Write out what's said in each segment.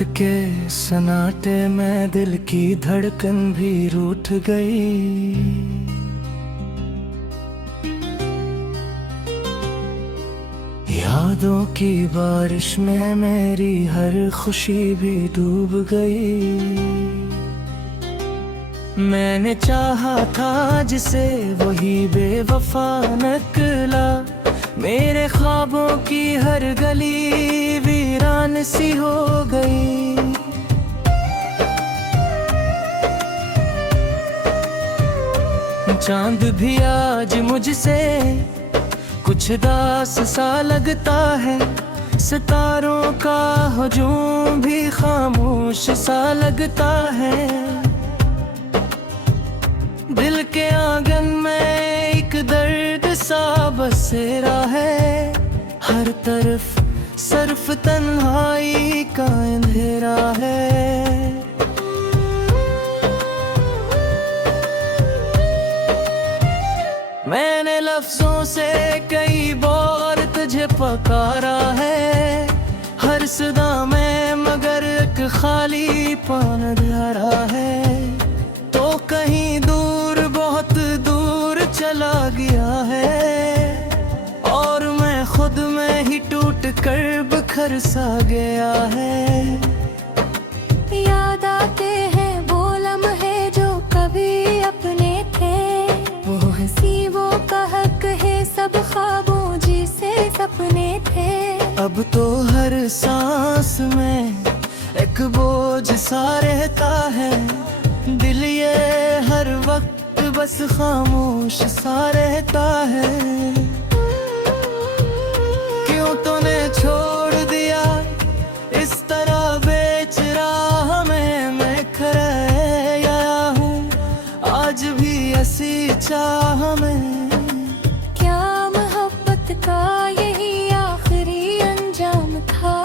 रात के सन्नाटे में दिल की धड़कन भी रूठ गई। यादों की बारिश में मेरी हर खुशी भी डूब गई। मैंने चाहा था जिसे वही बेवफा निकला। मेरे ख्वाबों की हर गली वीरान सी हो गई। चांद भी आज मुझसे कुछ दास सा लगता है। सितारों का हुजूम भी खामोश सा लगता है। दिल के आंगन में एक दर्द सा बसेरा है। हर तरफ सिर्फ तन्हाई का अंधेरा है। मैंने लफ्जों से कई बार तुझे पुकारा है। हर सदा में मगर एक खाली पान धरा है। तो कहीं दूर बहुत दूर चला गया है। और मैं खुद में ही टूट कर बिखर सा गया है। याद आते हैं वो लम्हे जो कभी अपने थे। वो हंसी वो कहक है सब ख्वाबों जिसे सपने थे। अब तो हर सांस में एक बोझ सा रहता है। दिल ये हर वक्त बस खामोश सा रहता है। क्यों तूने छोड़ दिया इस तरह बेच रहा हमें। मैं खराया हूँ आज भी ऐसी चाह में। क्या मोहब्बत का यही आखिरी अंजाम था।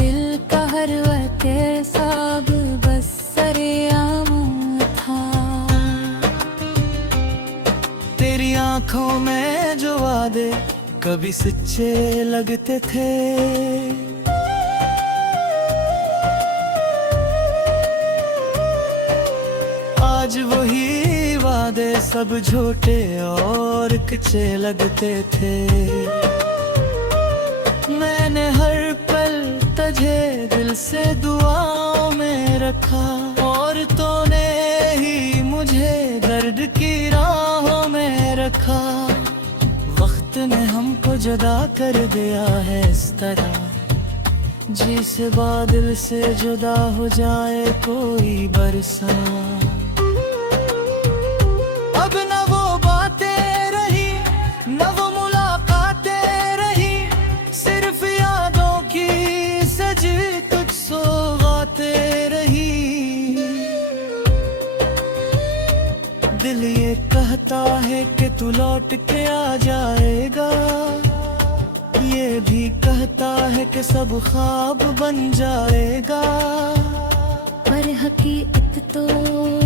दिल का हर वक्त साब बस सरेआम था। तेरी आंखों में जो वादे कभी सच्चे लगते थे। आज वही वादे सब झूठे और कच्चे लगते थे। मैंने हर पल तुझे दिल से दुआओं में रखा। और तूने ही मुझे दर्द की राहों में रखा। वक्त ने हमको जुदा कर दिया है इस तरह। जिसे बादल से जुदा हो जाए कोई बरसा। अब न वो बातें रही न वो मुलाकातें रही। सिर्फ यादों की सजी कुछ सौगातें रही। दिल ये कहता है कि तू लौट के आ जाएगा। ये भी कहता है कि सब ख्वाब बन जाएगा। पर हकीकत तो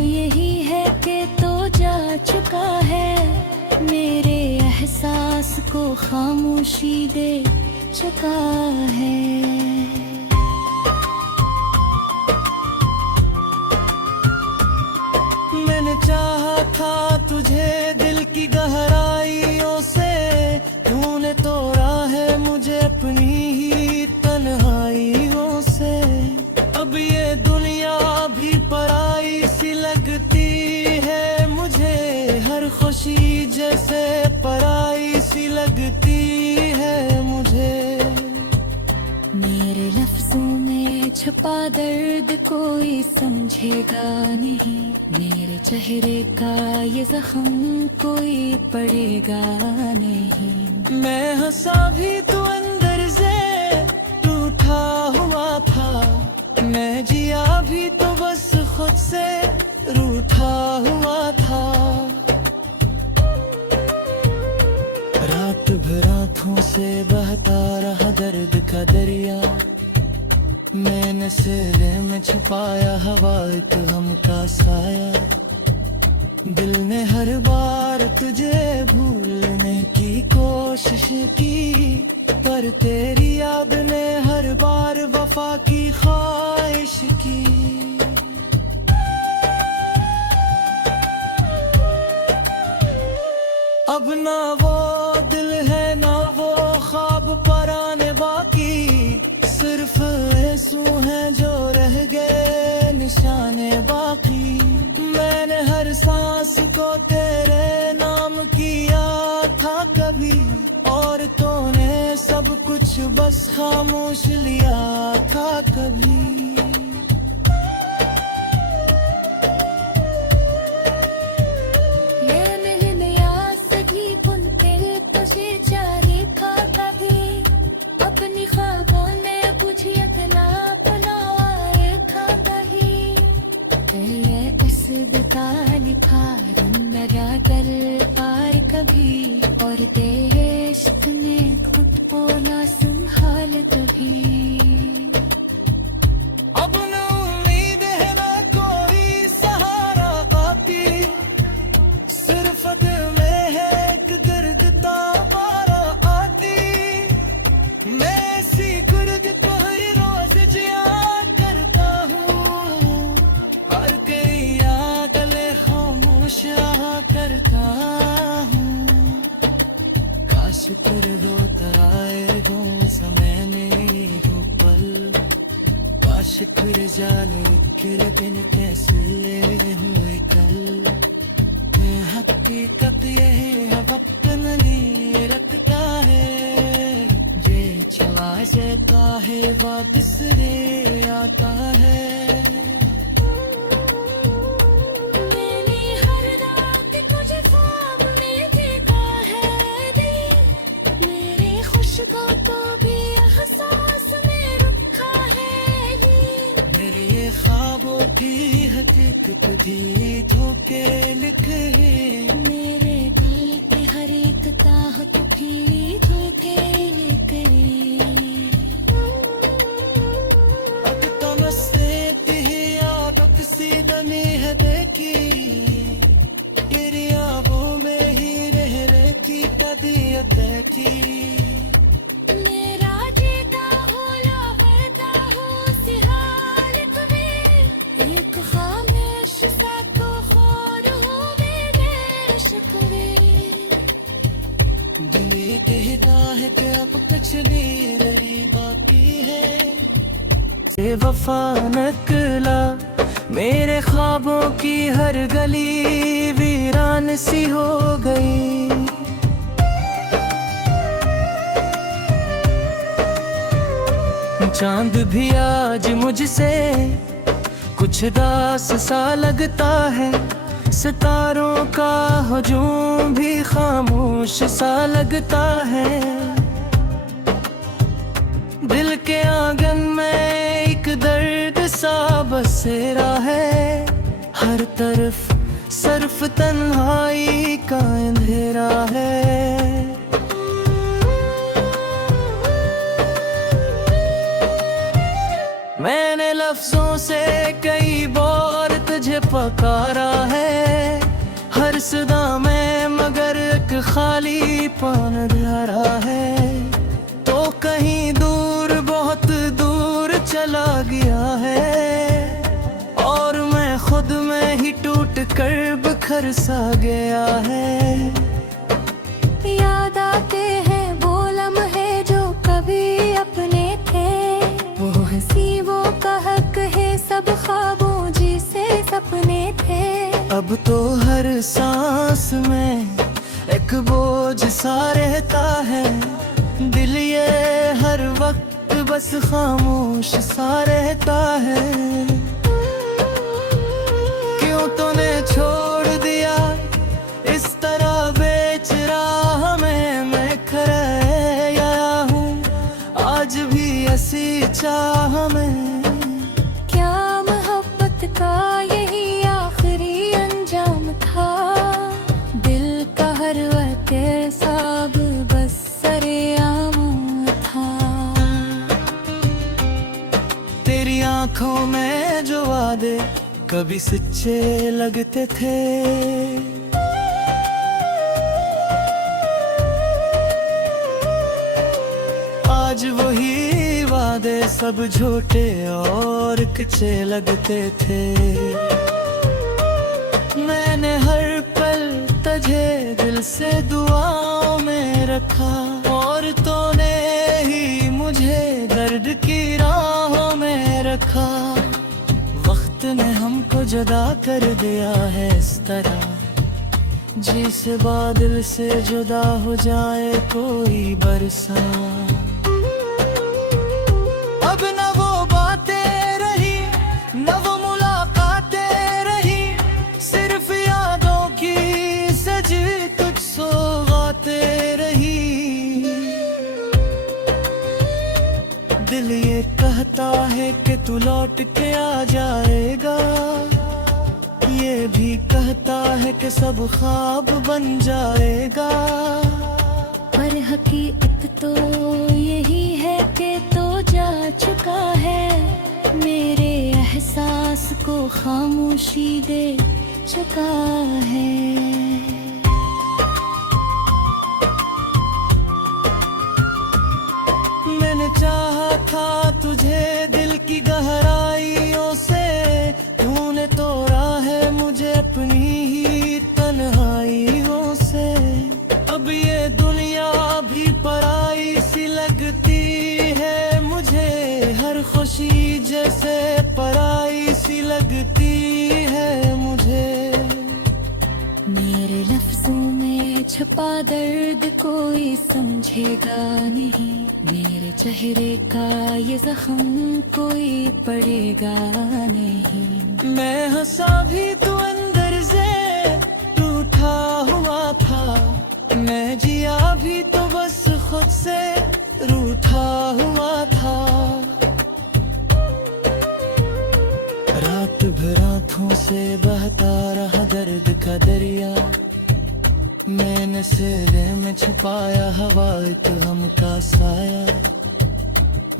यही है कि तो जा चुका है। मेरे एहसास को खामोशी दे चुका है। मैंने चाहा था तुझे दिल की गहराइयों से। तूने तोड़ा है मुझे अपनी ही तन्हाइयों से। अब ये दुनिया भी पराई सी लगती है मुझे। हर खुशी जैसे पराई सी लगती है मुझे। मेरे लफ्जों में छुपा दर्द कोई समझेगा नहीं। मेरे चेहरे का ये जख्म कोई पड़ेगा नहीं। मैं हंसा भी तो अंदर से रूठा हुआ था। मैं जिया भी तो बस खुद से रूठा हुआ था। रात भर आँखों से बहता रहा दर्द का दरिया। मैंने सीने में छुपाया हवा एक गम का साया। दिल ने हर बार तुझे भूलने की कोशिश की। पर तेरी याद ने हर बार वफा की ख्वाहिश की। अब ना वो दिल है ना वो ख्वाब पराने बाकी, सिर्फ आंसू हैं जो रह गए निशाने बाकी। मैंने हर सांस को तेरे नाम किया था कभी, और तूने सब कुछ बस खामोश लिया था कभी। लिखा मेरा कर पार कभी, और तेरे इश्क में खुद को ना संभाल कभी। अब न उम्मीद है ना कोई सहारा पाती, सिर्फ दिल में है एक दर्द तारा आती। मैं ऐसी गुर्ग को हर रोज जिया करता हूँ, हर कई याद ले खामोश करता हूँ। काश फिर होता आए गो समय में वो पल, काश फिर जाने फिर दिन कैसे हुए कल। हकीकत ये है वक्त नहीं रखता है, ये चला जाता है वापस रे आता है। हकीकत भी धोखे लिखे, मेरे दिल की हर एक चाहत भी धोखे लिखे। अब तो मस्ती ही आदत सी बनी है देखी, तेरी आंखों में ही रह रहती तबीयत थी। पिछली रही बाकी है से वफा निकला, मेरे ख्वाबों की हर गली वीरान सी हो गई। चांद भी आज मुझसे कुछ दास सा लगता है, सितारों का हुजूम भी खामोश सा लगता है। दिल के आंगन में एक दर्द सा बसेरा है, हर तरफ सिर्फ तन्हाई का अंधेरा है। मैंने लफ्जों से कई बार तुझे पुकारा है, हर सदा में मगर एक खालीपन धरा है। तो कहीं दूर बहुत दूर चला गया है, और मैं खुद में ही टूट कर बिखर सा गया है। याद आते हैं वो लम्हे जो कभी अपने थे, वो हंसी वो कहक है सब ख्वाबों जिसे सपने थे। अब तो हर सांस में एक बोझ सा रहता है, दिल ये हर वक्त बस खामोश सा रहता है। क्यों तूने छोड़ दिया इस तरह बेच रहा हमें, मैं खोया हूँ आज भी ऐसी चाह में। क्या मोहब्बत का यही आखिरी अंजाम था, दिल का हर वक्त साब बस सरेआम था। तेरी आंखों में जो वादे कभी सच्चे लगते थे, आज वही वादे सब झूठे और कच्चे लगते थे। मैंने हर पल तुझे दिल से दुआओं में रखा, और तूने ही मुझे दर्द की राहों में रखा। वक्त ने हमको जुदा कर दिया है इस तरह, जिसे बादल से जुदा हो जाए कोई बरसा। अब न वो बातें रही, न वो मुलाकातें रही, सिर्फ यादों की सजी कुछ सौगातें रही। दिल ये कहता है कि तू लौट के आ जाएगा, ये भी कहता है कि सब ख्वाब बन जाएगा। पर हकीकत तो यही है कि तो जा चुका है, मेरे एहसास को खामोशी दे चुका है। मैंने चाहा था तुझे दिल की गहराइयों से, तूने तोड़ा है मुझे अपनी ही तन्हाइयों से। अब ये दुनिया भी पराई सी लगती है मुझे, हर खुशी जैसे पराई सी लगती है मुझे। मेरे लफ्जों में छुपा दर्द कोई समझेगा नहीं, मेरे चेहरे का ये जख्म कोई पड़ेगा नहीं। मैं हंसा भी तो अंदर से रूठा हुआ था, मैं जिया भी तो बस खुद से रूठा हुआ था। रात भर आँखों से बहता रहा दर्द का दरिया, मैंने सीने में छुपाया हवा एक गम का साया।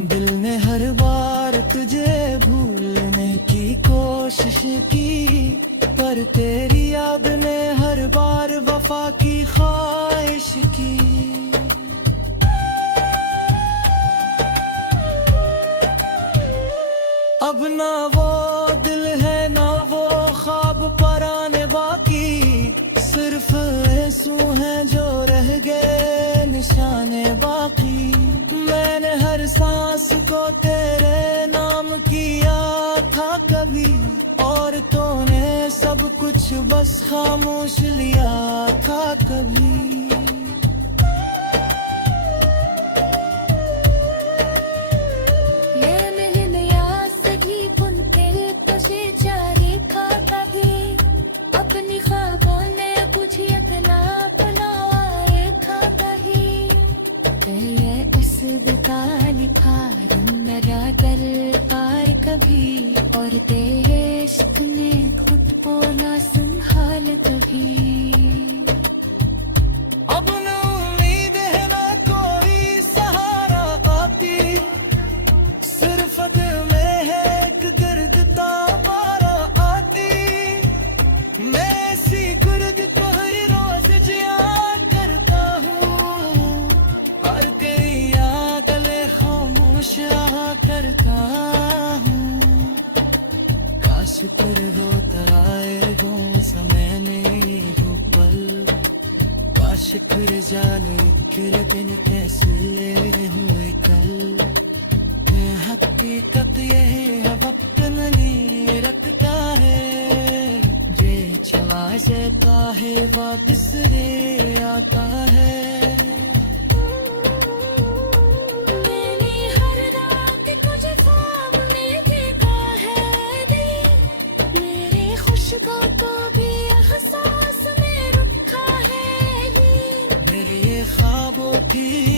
दिल ने हर बार तुझे भूलने की कोशिश की, पर तेरी याद ने हर बार वफा की ख्वाहिश की। अब ना वो दिल है ना वो ख्वाब पराने बाकी, सिर्फ आंसू हैं जो रह गए निशाने बाकी। मैंने हर सांस को तेरे नाम किया था कभी, और तूने सब कुछ बस खामोश लिया था कभी। लिखा मेरा दिल पार कभी, और तेरे इश्क ने खुद को ना संभाल कभी। अब न उम्मीद है ना कोई सहारा आती, सिर्फ दिल में है एक दर्द तारा आती। मैं ऐसी कुर्द को हर रोज जिया करता हूँ, और तेरी याद ले खामोश रहा करता हूँ। काश तेरे होता आए गो समय नहीं वो पल, काश फिर जाने फिर दिन कैसे हुए कल। हकीकत ये है वक्त नहीं रखता है, जे चला जाता है वापस रे आता है।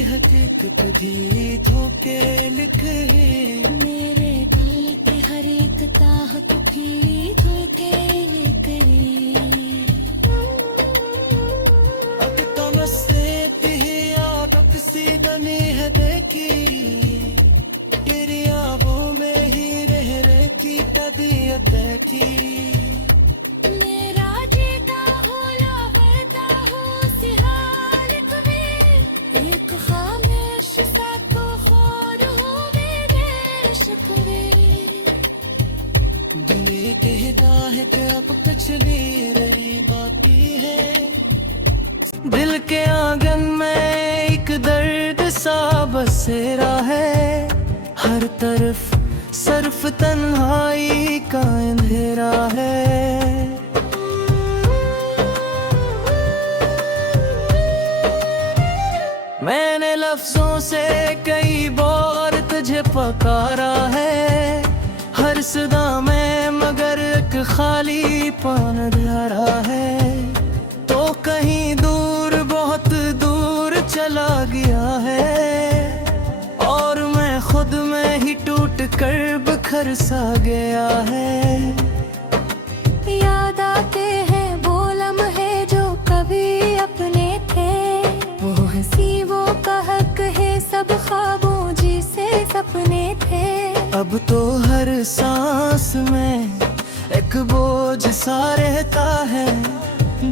हकीकत भी धोखे लिखे, मेरे दिल की हर एक चाहत भी धोखे करे। अब तमस्से ही आदत सी बनी है देखी, तेरी आंखों में ही रह रही की तबीयत थी। एक खामोश सा तो के अब पिछली रही बाकी है। दिल के आंगन में एक दर्द सा बसेरा है, हर तरफ सिर्फ तन्हाई का अंधेरा है। मैंने लफ्जों से कई बार तुझे पुकारा है, हर सदा में मगर एक खालीपन धरा है। तो कहीं दूर बहुत दूर चला गया है, और मैं खुद में ही टूट कर बिखर सा गया है। याद आते हैं वो लम्हे जो कभी अपने थे, वो हंसी वो कहक है सब ख्वाबों जिसे सपने थे। अब तो हर सांस में एक बोझ सा रहता है,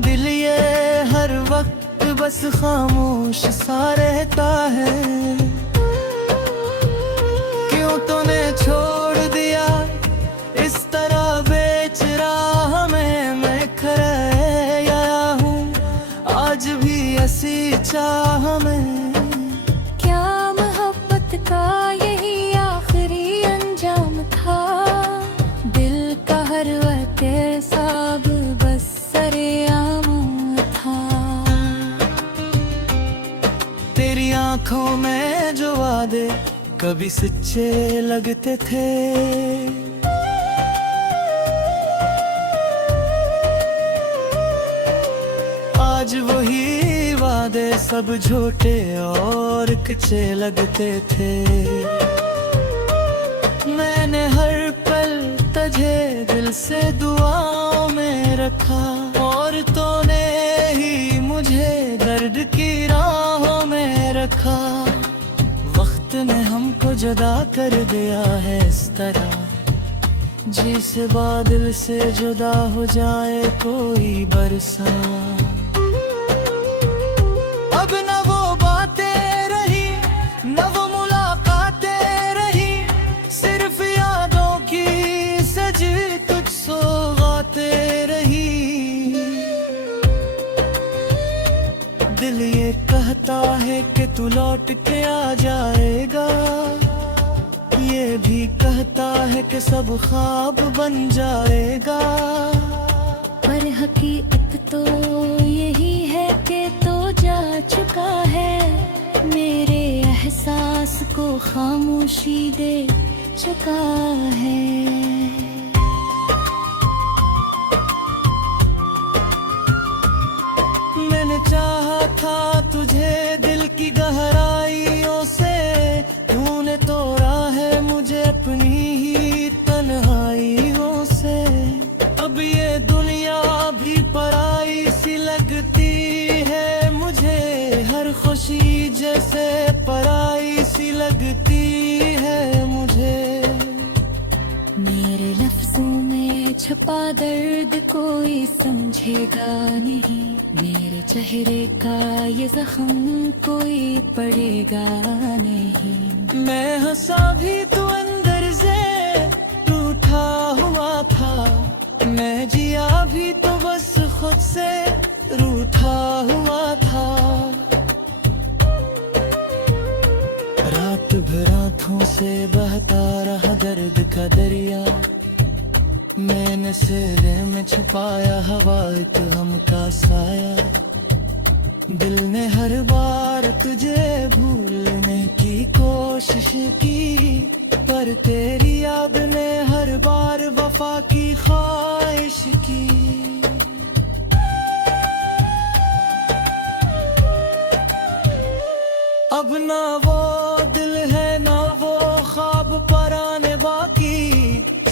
दिल ये हर वक्त बस खामोश सा रहता है। क्यों तूने छोड़ दिया इस तरह बेच रहा हमें, मैं खराया हूँ आज भी ऐसी चाह में। क्या मोहब्बत का यही आखिरी अंजाम था, दिल का हर वक्त साब बस सरेआम था। तेरी आंखों में जो वादे कभी सच्चे लगते थे, आज वही वादे सब झूठे और कच्चे लगते थे। मैंने हर पल तुझे दिल से दुआओं में रखा, और तूने ही मुझे दर्द की राहों में रखा। वक्त ने हमको जुदा कर दिया है इस तरह, जिसे बादल से जुदा हो जाए कोई बरसा। अब न वो बातें रही न वो मुलाकातें रही, सिर्फ यादों की सजी कुछ सौगातें रही। दिल ये कहता है कि तू लौट के आ जाएगा, ये भी कहता है कि सब ख्वाब बन जाएगा। पर हकीकत तो यही है कि तो जा चुका है, मेरे एहसास को खामोशी दे चुका है। मैंने चाहा था तुझे दिल की गहराइयों से, तूने तोड़ा है मुझे अपनी ही तन्हाइयों से। अब ये दुनिया भी पराई सी लगती है मुझे, हर खुशी जैसे पराई सी लगती है मुझे। मेरे लफ्जों में छुपा दर्द कोई समझेगा नहीं, मेरे चेहरे का ये जख्म कोई पड़ेगा नहीं। मैं हंसा भी तो अंदर से रूठा हुआ था, मैं जिया भी तो बस खुद से रूठा हुआ था। रात भर आँखों से बहता रहा दर्द का दरिया, मैंने सीने में छुपाया हवा एक गम का साया। दिल ने हर बार तुझे भूलने की कोशिश की, पर तेरी याद ने हर बार वफा की ख्वाहिश की। अब ना वो दिल है ना वो ख्वाब पराने बाकी,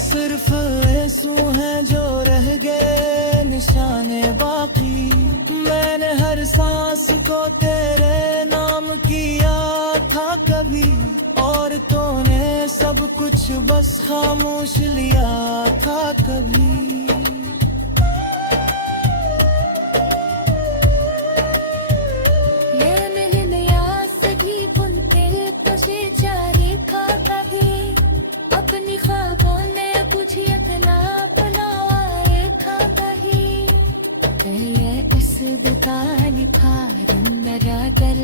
सिर्फ आंसू हैं जो रह गए निशाने बाकी। मैंने हर सांस को तेरे नाम किया था कभी, और तूने सब कुछ बस खामोश लिया था कभी। अपनी ख्वाबों ने कुछ इतना बनाए सबका लिखा रंग मेरा कर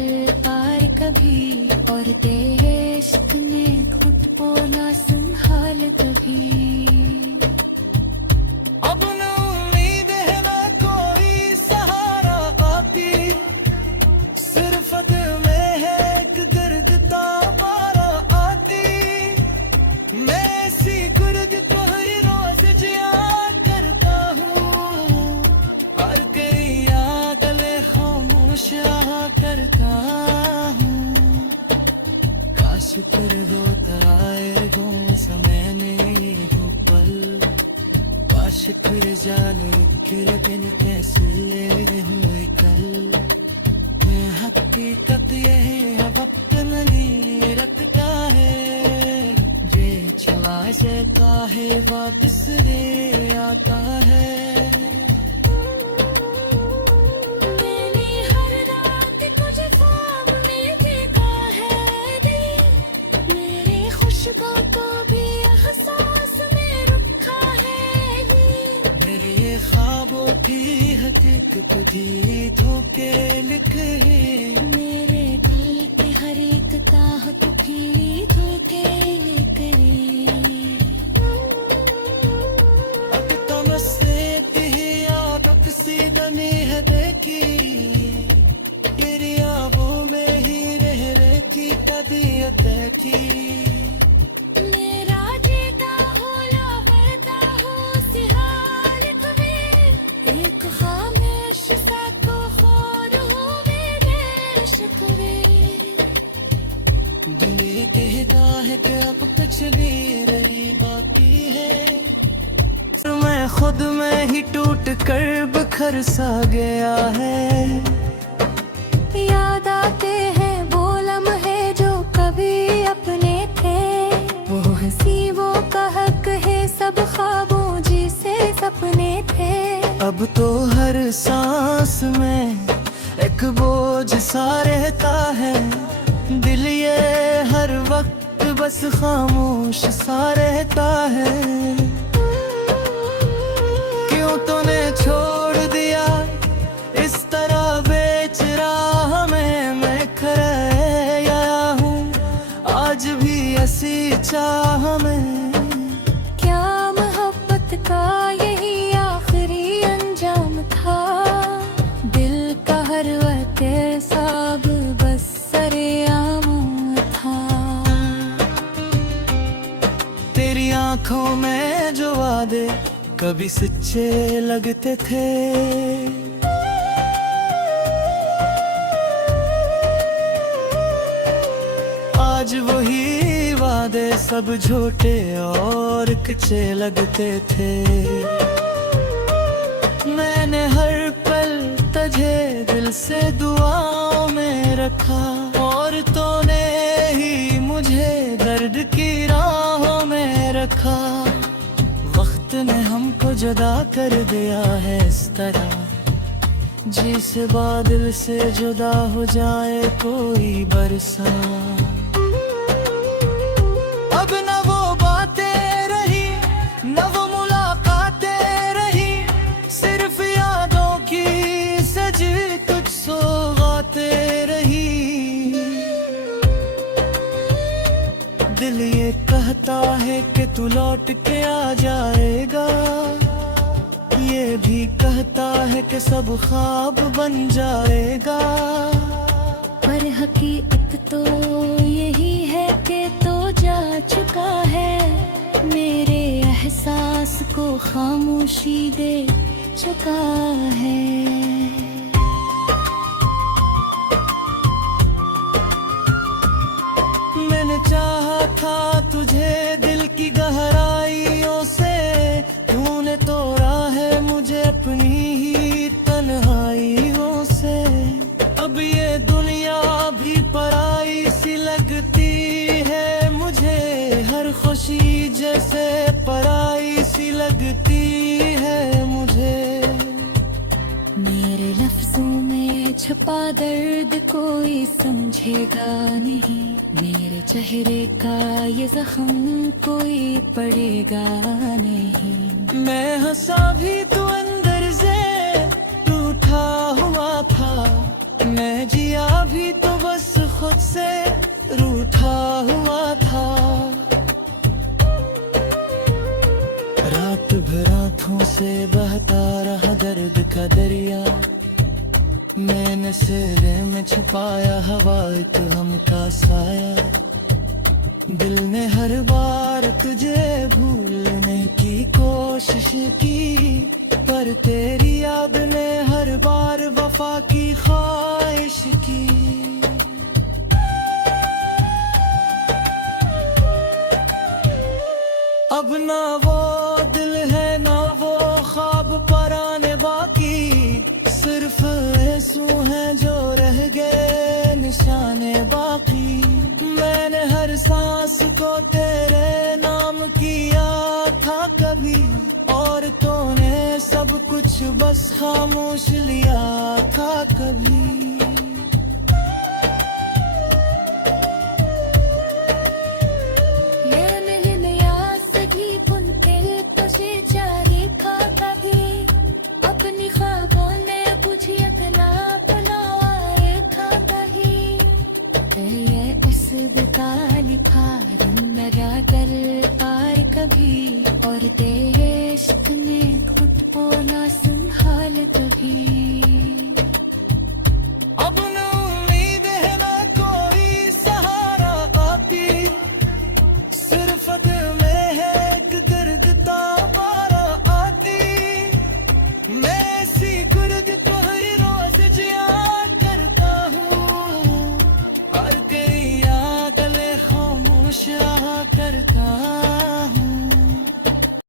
पार कभी और तेरे इश्क ने खुद को ना संभाल कभी अब न उम्मीद है ना कोई सहारा काफी सिर्फ दिल में है एक दर्द तामारा आती मैं इसी कुर्द को हर रोज जिया करता हूँ और कई याद ले खामोश रहा करता हूँ काश फिर दो तराए दो समय ने दो पल काश फिर जाने फिर दिन कैसे हुए कल हकीकत ये है वक्त नहीं रखता है ये चला जाता है वापस रे आता है मैंने हर रात कुछ ख्वाब में देखा है दिल मेरे खुशबू को भी एहसास में रखा है ये मेरे ये ख्वाबों की हकीकत भी धोखे लिखे मेरे दिल की हर एक चाहत भी धोखे करे अब तमस्ते ही आदत सी बनी है देखी तेरी आंखों में ही रह रहती तबीयत थी मेरा जीता हो या मरता हो उसी हालत में एक खामोश सा तो खौर हो मेरे शिकवे दिल ये कहता है कि अब पिछली रही बाकी है मैं खुद में ही टूट कर बिखर सा गया है याद आते हैं वो लम्हे जो कभी अपने थे वो हंसी वो कहक है सब ख्वाबों जिसे सपने थे अब तो हर सांस में एक बोझ सा रहता है दिल ये हर वक्त बस खामोश सा रहता है क्यों तूने छोड़ दिया इस तरह बेच रहा मैं खराया हूँ आज भी ऐसी चाह में क्या मोहब्बत का यही आखिरी अंजाम था दिल का हर वक्त सब बस सरेआम था तेरी आंखों में जो वादे कभी सच्चे लगते थे आज वही वादे सब झूठे और कच्चे लगते थे मैंने हर पल तुझे दिल से दुआओं में रखा और तूने ही मुझे दर्द की राहों में रखा वक्त ने हमको जुदा कर दिया है इस तरह जिस बादल से जुदा हो जाए कोई बरसा अब न वो बातें रही न वो मुलाकातें रही सिर्फ यादों की सजी कुछ सौगातें रही दिल ये कहता है कि तू लौट के आ जाएगा ये भी कहता है कि सब ख्वाब बन जाएगा पर हकीकत तो यही है कि तो जा चुका है मेरे एहसास को खामोशी दे चुका है मैंने चाहा था तुझे दिल की गहराइयों से तूने तोड़ा है मुझे अपनी ही तन्हाइयों से अब ये दुनिया भी पराई सी लगती है मुझे हर खुशी जैसे पराई सी लगती है मुझे मेरे लफ्जों में छुपा दर्द कोई समझेगा नहीं मेरे चेहरे का ये जख्म कोई पड़ेगा नहीं मैं हंसा भी तू अंदर से टूटा हुआ से बहता रहा दर्द का दरिया, मैंने सीने में छुपाया हवा एक हम का साया। दिल ने हर बार तुझे भूलने की कोशिश की, पर तेरी याद ने हर बार वफा की ख्वाहिश की। अब ना वो दिल है ना वो ख्वाब पराने बाकी, सिर्फ आंसू हैं जो रह गए निशाने बाकी। मैंने हर सांस को तेरे नाम किया था कभी, और तूने सब कुछ बस खामोश लिया था कभी। लिखा मेरा कर पार कभी, और तेरे इश्क ने खुद को ना संभाल कभी। अब न उम्मीद है ना कोई सहारा आती, सिर्फ दिल में है एक दर्द तारा आती। मैं ऐसी कुर्द को हर रोज जिया करता हूँ, और तेरी याद ले खामोश रहा करता